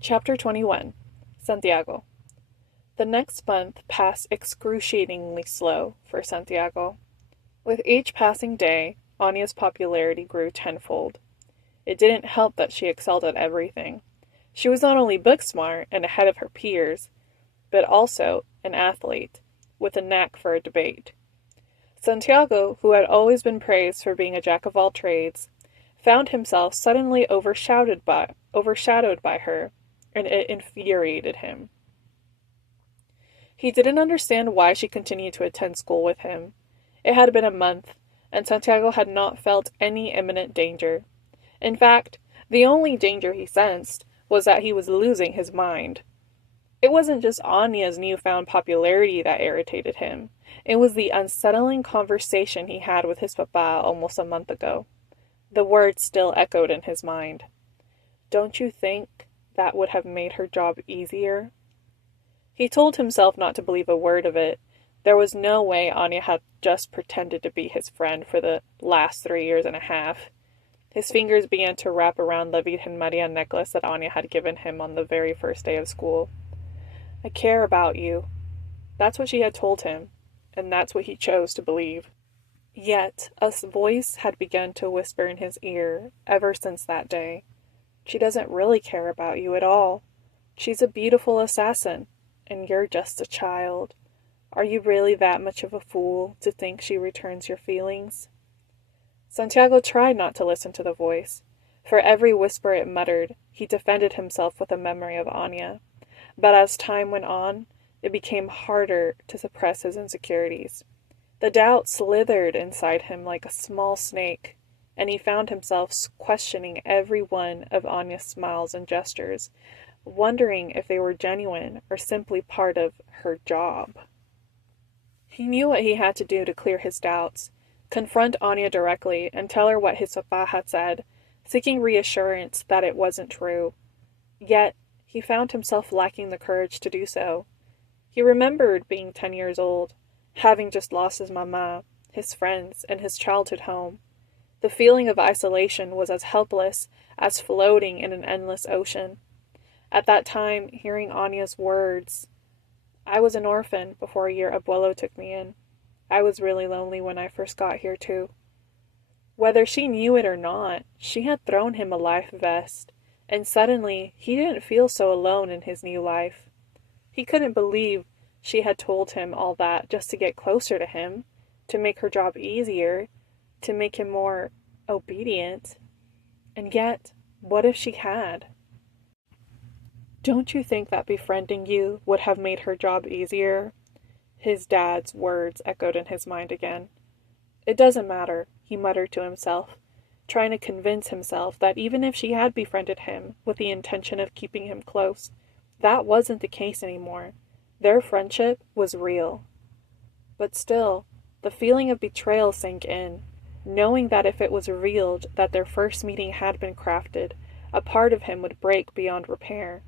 Chapter 21 Santiago. The next month passed excruciatingly slow for Santiago. With each passing day, Anya's popularity grew tenfold. It didn't help that she excelled at everything. She was not only book smart and ahead of her peers, but also an athlete, with a knack for a debate. Santiago, who had always been praised for being a jack of all trades, found himself suddenly overshadowed by her, and it infuriated him. He didn't understand why she continued to attend school with him. It had been a month, and Santiago had not felt any imminent danger. In fact, the only danger he sensed was that he was losing his mind. It wasn't just Anya's newfound popularity that irritated him. It was the unsettling conversation he had with his papa almost a month ago. The words still echoed in his mind. "Don't you think that would have made her job easier?" He told himself not to believe a word of it. There was no way Anya had just pretended to be his friend for the last 3 years and a half. His fingers began to wrap around the Virgen Maria necklace that Anya had given him on the very first day of school. "I care about you." That's what she had told him, and that's what he chose to believe. Yet a voice had begun to whisper in his ear ever since that day. "She doesn't really care about you at all. She's a beautiful assassin, and you're just a child. Are you really that much of a fool to think she returns your feelings?" Santiago tried not to listen to the voice. For every whisper it muttered, he defended himself with a memory of Anya. But as time went on, it became harder to suppress his insecurities. The doubt slithered inside him like a small snake, and he found himself questioning every one of Anya's smiles and gestures, wondering if they were genuine or simply part of her job. He knew what he had to do to clear his doubts, confront Anya directly and tell her what his papa had said, seeking reassurance that it wasn't true. Yet, he found himself lacking the courage to do so. He remembered being 10 years old, having just lost his mama, his friends, and his childhood home. The feeling of isolation was as helpless as floating in an endless ocean. At that time, hearing Anya's words, "I was an orphan before your abuelo took me in. I was really lonely when I first got here too." Whether she knew it or not, she had thrown him a life vest, and suddenly he didn't feel so alone in his new life. He couldn't believe she had told him all that just to get closer to him, to make her job easier, to make him more obedient. And yet, what if she had? "Don't you think that befriending you would have made her job easier?" His dad's words echoed in his mind again. "It doesn't matter," he muttered to himself, trying to convince himself that even if she had befriended him with the intention of keeping him close, that wasn't the case anymore. Their friendship was real. But still, the feeling of betrayal sank in, knowing that if it was revealed that their first meeting had been crafted, a part of him would break beyond repair.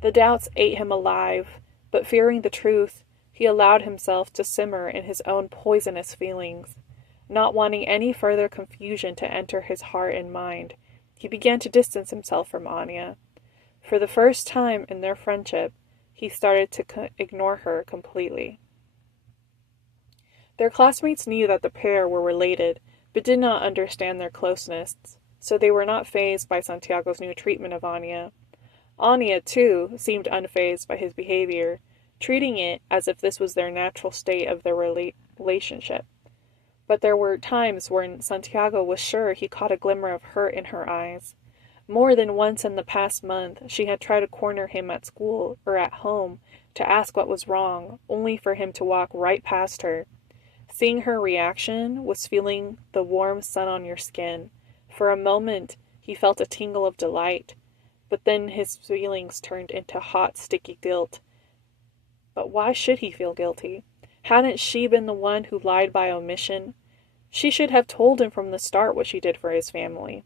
The doubts ate him alive, but fearing the truth, he allowed himself to simmer in his own poisonous feelings. Not wanting any further confusion to enter his heart and mind, he began to distance himself from Anya. For the first time in their friendship, he started to ignore her completely. Their classmates knew that the pair were related, but did not understand their closeness, so they were not fazed by Santiago's new treatment of Anya. Anya, too, seemed unfazed by his behavior, treating it as if this was their natural state of their relationship. But there were times when Santiago was sure he caught a glimmer of hurt in her eyes. More than once in the past month, she had tried to corner him at school or at home to ask what was wrong, only for him to walk right past her. Seeing her reaction was feeling the warm sun on your skin. For a moment, he felt a tingle of delight, but then his feelings turned into hot, sticky guilt. But why should he feel guilty? Hadn't she been the one who lied by omission? She should have told him from the start what she did for his family.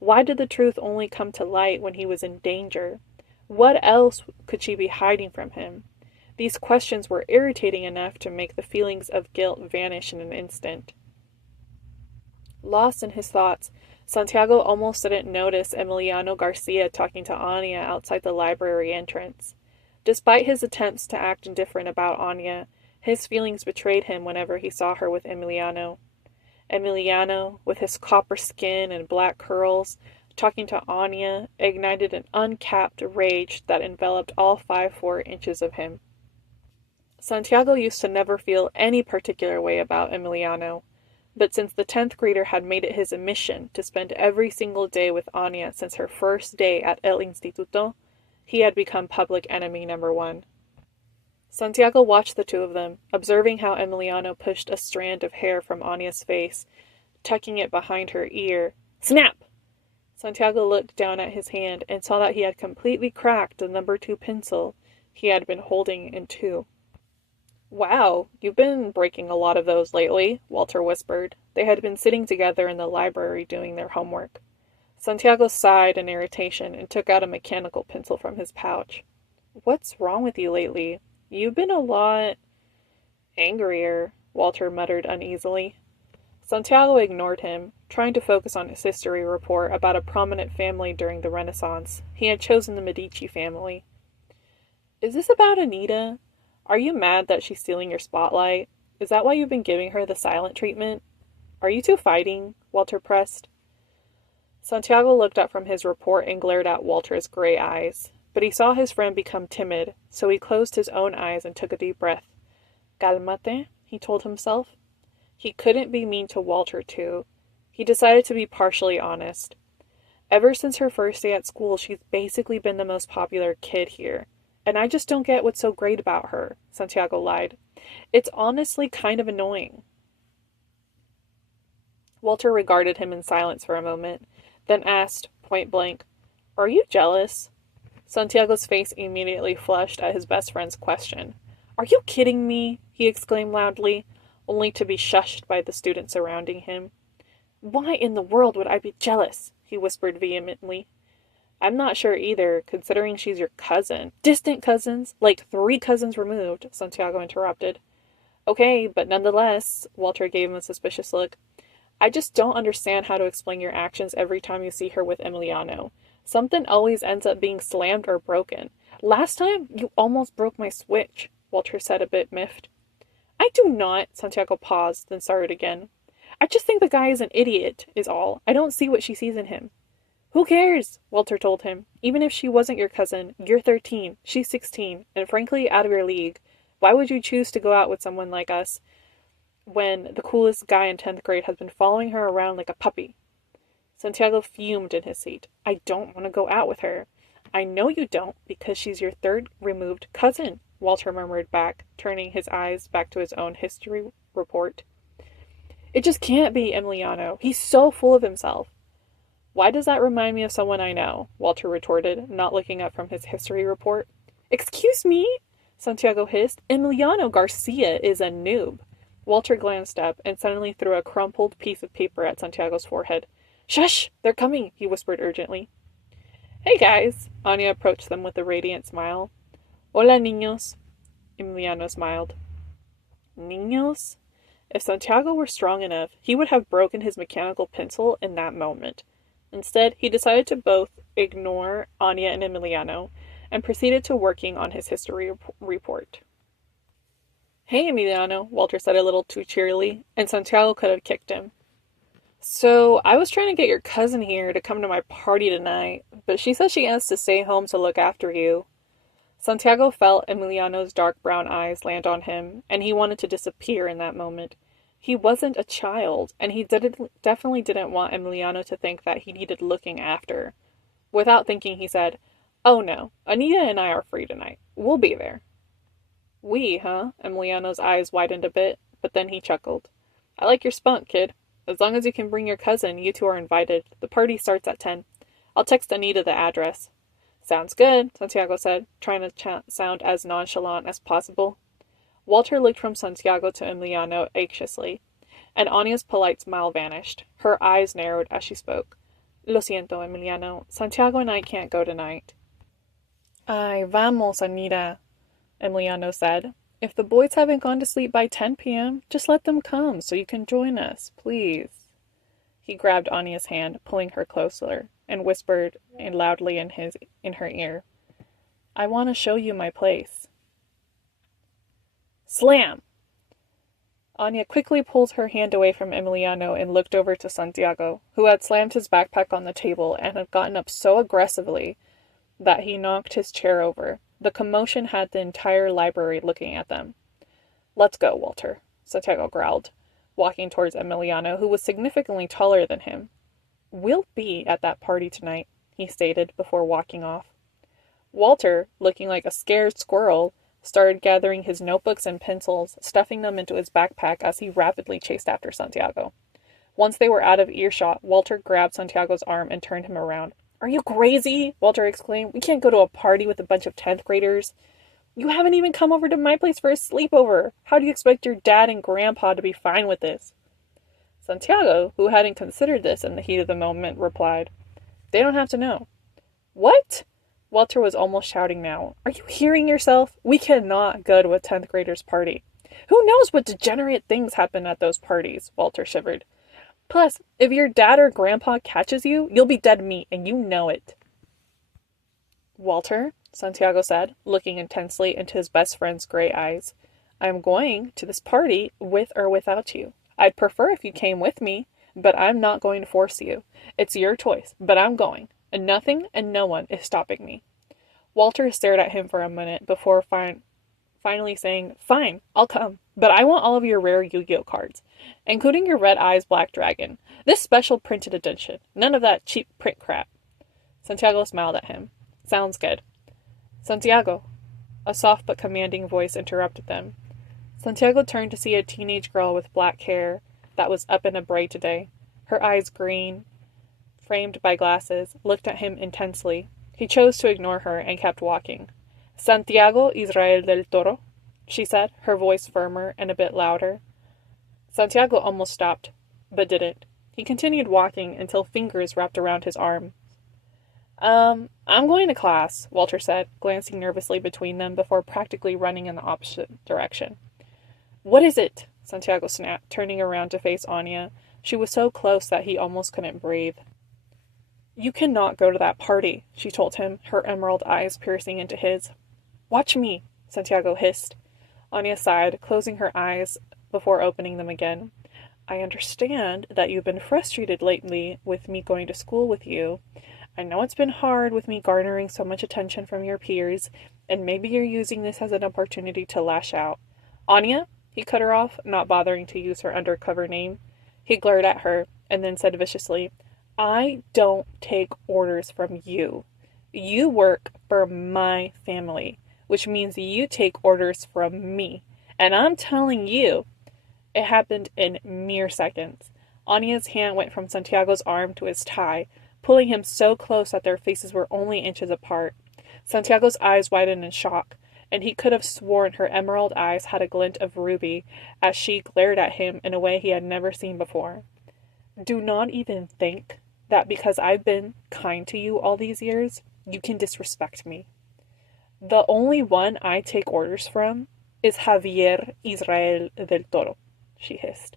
Why did the truth only come to light when he was in danger? What else could she be hiding from him? These questions were irritating enough to make the feelings of guilt vanish in an instant. Lost in his thoughts, Santiago almost didn't notice Emiliano Garcia talking to Anya outside the library entrance. Despite his attempts to act indifferent about Anya, his feelings betrayed him whenever he saw her with Emiliano. Emiliano, with his copper skin and black curls, talking to Anya, ignited an uncapped rage that enveloped all 5'4" of him. Santiago used to never feel any particular way about Emiliano, but since the 10th grader had made it his mission to spend every single day with Anya since her first day at El Instituto, he had become public enemy number one. Santiago watched the two of them, observing how Emiliano pushed a strand of hair from Anya's face, tucking it behind her ear. Snap! Santiago looked down at his hand and saw that he had completely cracked the number 2 pencil he had been holding in two. Wow, you've been breaking a lot of those lately, Walter whispered. They had been sitting together in the library doing their homework. Santiago sighed in irritation and took out a mechanical pencil from his pouch. What's wrong with you lately? You've been a lot angrier, Walter muttered uneasily. Santiago ignored him, trying to focus on his history report about a prominent family during the Renaissance. He had chosen the Medici family. Is this about Anita? Are you mad that she's stealing your spotlight? Is that why you've been giving her the silent treatment? Are you two fighting? Walter pressed. Santiago looked up from his report and glared at Walter's gray eyes. But he saw his friend become timid, so he closed his own eyes and took a deep breath. Cálmate, he told himself. He couldn't be mean to Walter, too. He decided to be partially honest. Ever since her first day at school, she's basically been the most popular kid here. And I just don't get what's so great about her, Santiago lied. It's honestly kind of annoying. Walter regarded him in silence for a moment, then asked, point blank, Are you jealous? Santiago's face immediately flushed at his best friend's question. Are you kidding me? He exclaimed loudly, only to be shushed by the students surrounding him. Why in the world would I be jealous? He whispered vehemently. I'm not sure either, considering she's your cousin. Distant cousins? Like 3 cousins removed, Santiago interrupted. Okay, but nonetheless, Walter gave him a suspicious look. I just don't understand how to explain your actions every time you see her with Emiliano. Something always ends up being slammed or broken. Last time, you almost broke my switch, Walter said a bit miffed. I do not, Santiago paused, then started again. I just think the guy is an idiot, is all. I don't see what she sees in him. Who cares? Walter told him. Even if she wasn't your cousin, you're 13, she's 16, and frankly out of your league. Why would you choose to go out with someone like us when the coolest guy in 10th grade has been following her around like a puppy? Santiago fumed in his seat. I don't want to go out with her. I know you don't, because she's your 3rd removed cousin, Walter murmured back, turning his eyes back to his own history report. It just can't be Emiliano. He's so full of himself. Why does that remind me of someone I know? Walter retorted, not looking up from his history report. Excuse me? Santiago hissed. Emiliano Garcia is a noob. Walter glanced up and suddenly threw a crumpled piece of paper at Santiago's forehead. Shush! They're coming, he whispered urgently. Hey guys! Anya approached them with a radiant smile. Hola, niños. Emiliano smiled. Niños? If Santiago were strong enough, he would have broken his mechanical pencil in that moment. Instead, he decided to both ignore Anya and Emiliano and proceeded to working on his history report. Hey, Emiliano, Walter said a little too cheerily, and Santiago could have kicked him. So, I was trying to get your cousin here to come to my party tonight, but she says she has to stay home to look after you. Santiago felt Emiliano's dark brown eyes land on him, and he wanted to disappear in that moment. He wasn't a child, and he definitely didn't want Emiliano to think that he needed looking after. Without thinking, he said, Oh no, Anita and I are free tonight. We'll be there. We, huh? Emiliano's eyes widened a bit, but then he chuckled. I like your spunk, kid. As long as you can bring your cousin, you two are invited. The party starts at 10. I'll text Anita the address. Sounds good, Santiago said, trying to sound as nonchalant as possible. Walter looked from Santiago to Emiliano anxiously, and Anya's polite smile vanished. Her eyes narrowed as she spoke. Lo siento, Emiliano. Santiago and I can't go tonight. Ay, vamos, Anita, Emiliano said. If the boys haven't gone to sleep by 10 p.m., just let them come so you can join us, please. He grabbed Anya's hand, pulling her closer, and whispered loudly in her ear, I want to show you my place. Slam! Anya quickly pulled her hand away from Emiliano and looked over to Santiago, who had slammed his backpack on the table and had gotten up so aggressively that he knocked his chair over. The commotion had the entire library looking at them. Let's go, Walter, Santiago growled, walking towards Emiliano, who was significantly taller than him. We'll be at that party tonight, he stated before walking off. Walter, looking like a scared squirrel, started gathering his notebooks and pencils, stuffing them into his backpack as he rapidly chased after Santiago. Once they were out of earshot, Walter grabbed Santiago's arm and turned him around. Are you crazy? Walter exclaimed. We can't go to a party with a bunch of 10th graders. You haven't even come over to my place for a sleepover. How do you expect your dad and grandpa to be fine with this? Santiago, who hadn't considered this in the heat of the moment, replied, They don't have to know. What? Walter was almost shouting now. Are you hearing yourself? We cannot go to a 10th grader's party. Who knows what degenerate things happen at those parties? Walter shivered. Plus, if your dad or grandpa catches you, you'll be dead meat, and you know it. Walter, Santiago said, looking intensely into his best friend's gray eyes, I am going to this party with or without you. I'd prefer if you came with me, but I'm not going to force you. It's your choice, but I'm going, and nothing and no one is stopping me. Walter stared at him for a minute before finally saying, Fine, I'll come, but I want all of your rare Yu-Gi-Oh cards, including your Red Eyes Black Dragon. This special printed edition. None of that cheap print crap. Santiago smiled at him. Sounds good. Santiago. A soft but commanding voice interrupted them. Santiago turned to see a teenage girl with black hair that was up in a braid today. Her eyes green, framed by glasses, looked at him intensely. He chose to ignore her and kept walking. Santiago Israel del Toro, she said, her voice firmer and a bit louder. Santiago almost stopped, but didn't. He continued walking until fingers wrapped around his arm. I'm going to class, Walter said, glancing nervously between them before practically running in the opposite direction. What is it? Santiago snapped, turning around to face Anya. She was so close that he almost couldn't breathe. You cannot go to that party, she told him, her emerald eyes piercing into his. Watch me, Santiago hissed. Anya sighed, closing her eyes before opening them again. I understand that you've been frustrated lately with me going to school with you. I know it's been hard with me garnering so much attention from your peers, and maybe you're using this as an opportunity to lash out. Anya? He cut her off, not bothering to use her undercover name. He glared at her, and then said viciously, I don't take orders from you. You work for my family, which means you take orders from me. And I'm telling you, it happened in mere seconds. Anya's hand went from Santiago's arm to his tie, pulling him so close that their faces were only inches apart. Santiago's eyes widened in shock, and he could have sworn her emerald eyes had a glint of ruby as she glared at him in a way he had never seen before. Do not even think that because I've been kind to you all these years, you can disrespect me. The only one I take orders from is Javier Israel del Toro, she hissed.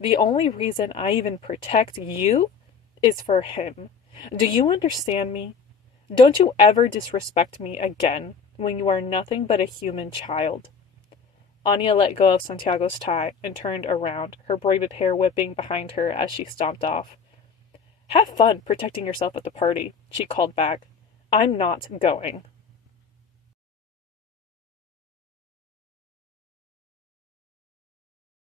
The only reason I even protect you is for him. Do you understand me? Don't you ever disrespect me again when you are nothing but a human child. Anya let go of Santiago's tie and turned around, her braided hair whipping behind her as she stomped off. Have fun protecting yourself at the party, she called back. I'm not going.